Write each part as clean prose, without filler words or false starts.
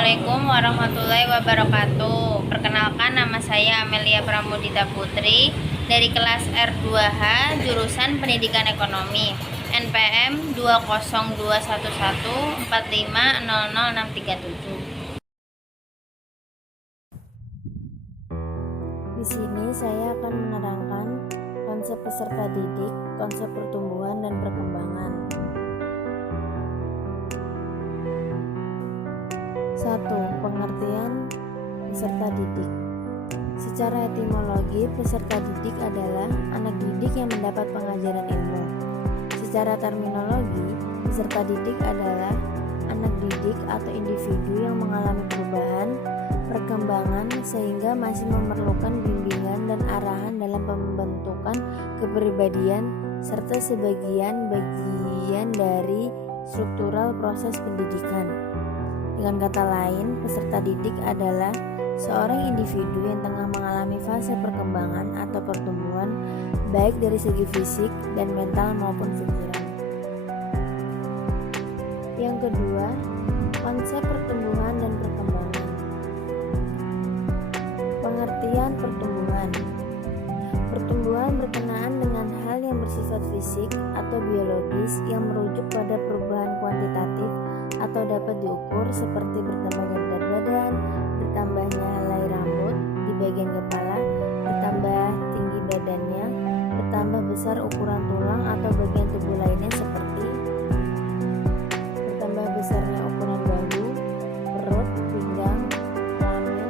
Assalamualaikum warahmatullahi wabarakatuh. Perkenalkan, nama saya Amelia Pramudita Putri dari kelas R2H jurusan Pendidikan Ekonomi, NPM 2021145000637. Di sini saya akan menerangkan konsep peserta didik, konsep pertumbuhan dan perkembangan. 1. Pengertian peserta didik. Secara etimologi, peserta didik adalah anak didik yang mendapat pengajaran ilmu. Secara terminologi, peserta didik adalah anak didik atau individu yang mengalami perubahan, perkembangan sehingga masih memerlukan bimbingan dan arahan dalam pembentukan kepribadian serta sebagian bagian dari struktural proses pendidikan. Dengan kata lain, peserta didik adalah seorang individu yang tengah mengalami fase perkembangan atau pertumbuhan baik dari segi fisik dan mental maupun pikiran. Yang kedua, konsep pertumbuhan dan perkembangan. Pengertian pertumbuhan. Pertumbuhan berkenaan dengan hal yang bersifat fisik atau biologis yang merujuk pada perubahan kuantitatif atau dapat diukur seperti bertambahnya berat badan, bertambahnya helai rambut di bagian kepala, bertambah tinggi badannya, bertambah besar ukuran tulang atau bagian tubuh lainnya seperti bertambah besarnya ukuran bahu, perut, pinggang, kelamin,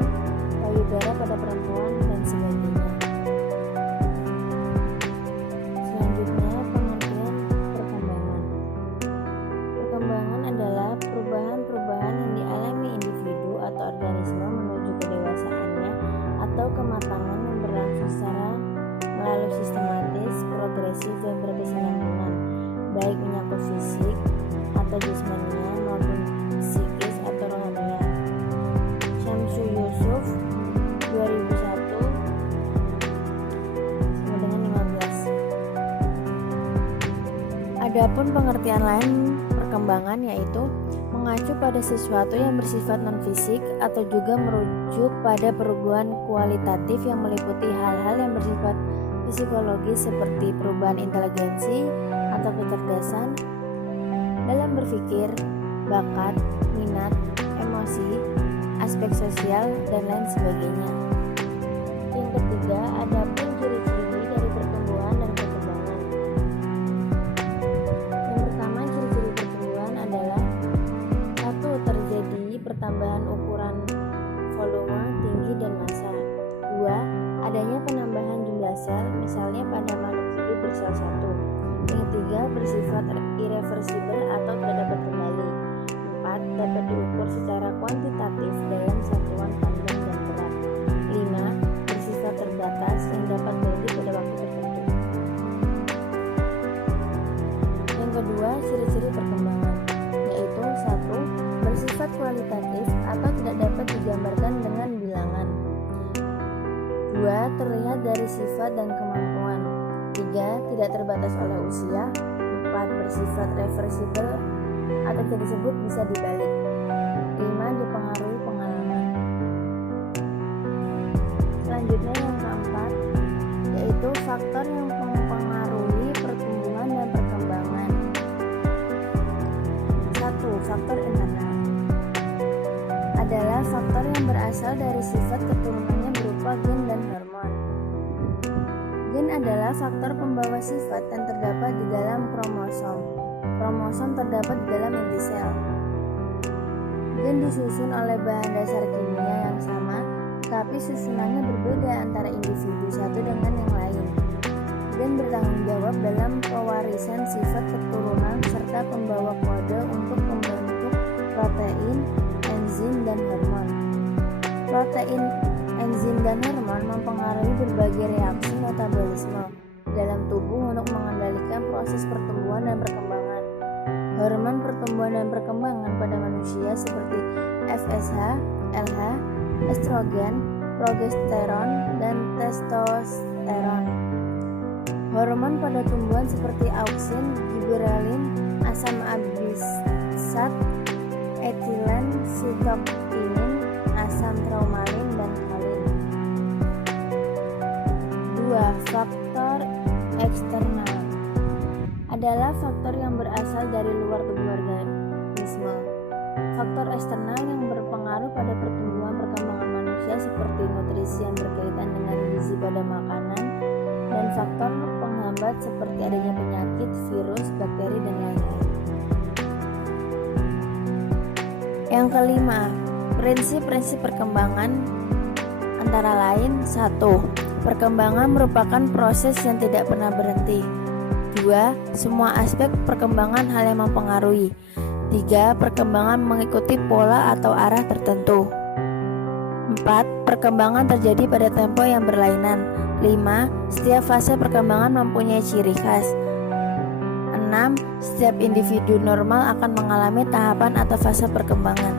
payudara pada perempuan dan sebagainya. Selanjutnya, pengertian perkembangan. Perkembangan adalah perubahan-perubahan yang dialami individu atau organisme menuju kedewasaannya atau kematangan yang berlangsung secara melalui sistematis, progresif dan berkesinambungan, baik menyangkut fisik atau jasmania maupun psikis atau rohania. Syamsu Yusuf 2001 sama dengan 15. Adapun pengertian lain perkembangan yaitu mengacu pada sesuatu yang bersifat non-fisik atau juga merujuk pada perubahan kualitatif yang meliputi hal-hal yang bersifat psikologis seperti perubahan inteligensi atau kecerdasan dalam berpikir, bakat, minat, emosi, aspek sosial, dan lain sebagainya. Yang ketiga, adapun ciri-ciri dari pertumbuhan dan perkembangan. Yang pertama, ciri-ciri pertumbuhan adalah 1. Terjadi pertambahan ukuran volume, tinggi, dan massa. 2. Adanya penambahan jumlah sel, misalnya pada makhluk hidup bersel 1. Yang ketiga, bersifat irreversibel atau tidak dapat kembali. 4. Dapat diukur secara kuantitatif dalam satuan panjang dan berat. 5. Bersifat terbatas yang dapat berhenti pada waktu tertentu. Yang kedua, ciri-ciri perkembangan, yaitu 1. Bersifat kualitatif atau tidak dapat digambarkan dengan bilangan. 2. Terlihat dari sifat dan kemampuan. 3. Tidak terbatas oleh usia. 4. Bersifat reversibel atau tidak disebut bisa dibalik. 5. Dipengaruhi pengalaman. Selanjutnya yang keempat, yaitu faktor yang mempengaruhi pertumbuhan dan perkembangan. 1. Faktor internal adalah faktor yang berasal dari sifat keturunannya berupa gen dan hormon. Gen adalah faktor pembawa sifat dan terdapat di dalam kromosom. Kromosom terdapat di dalam inti sel. Gen disusun oleh bahan dasar kimia yang sama, tetapi susunannya berbeda antara individu satu dengan yang lain. Gen bertanggung jawab dalam pewarisan sifat keturunan serta pembawa kode untuk membentuk protein, enzim, dan hormon. Protein, enzim, dan hormon mempengaruhi berbagai reaksi metabolisme dalam tubuh untuk mengendalikan proses pertumbuhan dan perkembangan. Hormon pertumbuhan dan perkembangan pada manusia seperti FSH, LH, estrogen, progesteron, dan testosteron. Hormon pada tumbuhan seperti auksin, gibberellin, asam abisat, etilen, sitokinin, asam traumalin, dan halin. 2. Faktor eksternal adalah faktor yang berasal dari luar tubuh organisme. Faktor eksternal yang berpengaruh pada perkembangan manusia seperti nutrisi yang berkaitan dengan gizi pada makanan, dan faktor penghambat seperti adanya penyakit, virus, bakteri, dan lain-lain. Yang kelima, prinsip-prinsip perkembangan antara lain: 1. Perkembangan merupakan proses yang tidak pernah berhenti. 2. Semua aspek perkembangan hal yang mempengaruhi. 3. Perkembangan mengikuti pola atau arah tertentu. 4. Perkembangan terjadi pada tempo yang berlainan. 5. Setiap fase perkembangan mempunyai ciri khas. 6. Setiap individu normal akan mengalami tahapan atau fase perkembangan.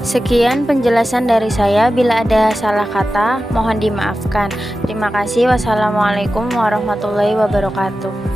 Sekian penjelasan dari saya. Bila ada salah kata, mohon dimaafkan. Terima kasih. Wassalamualaikum warahmatullahi wabarakatuh.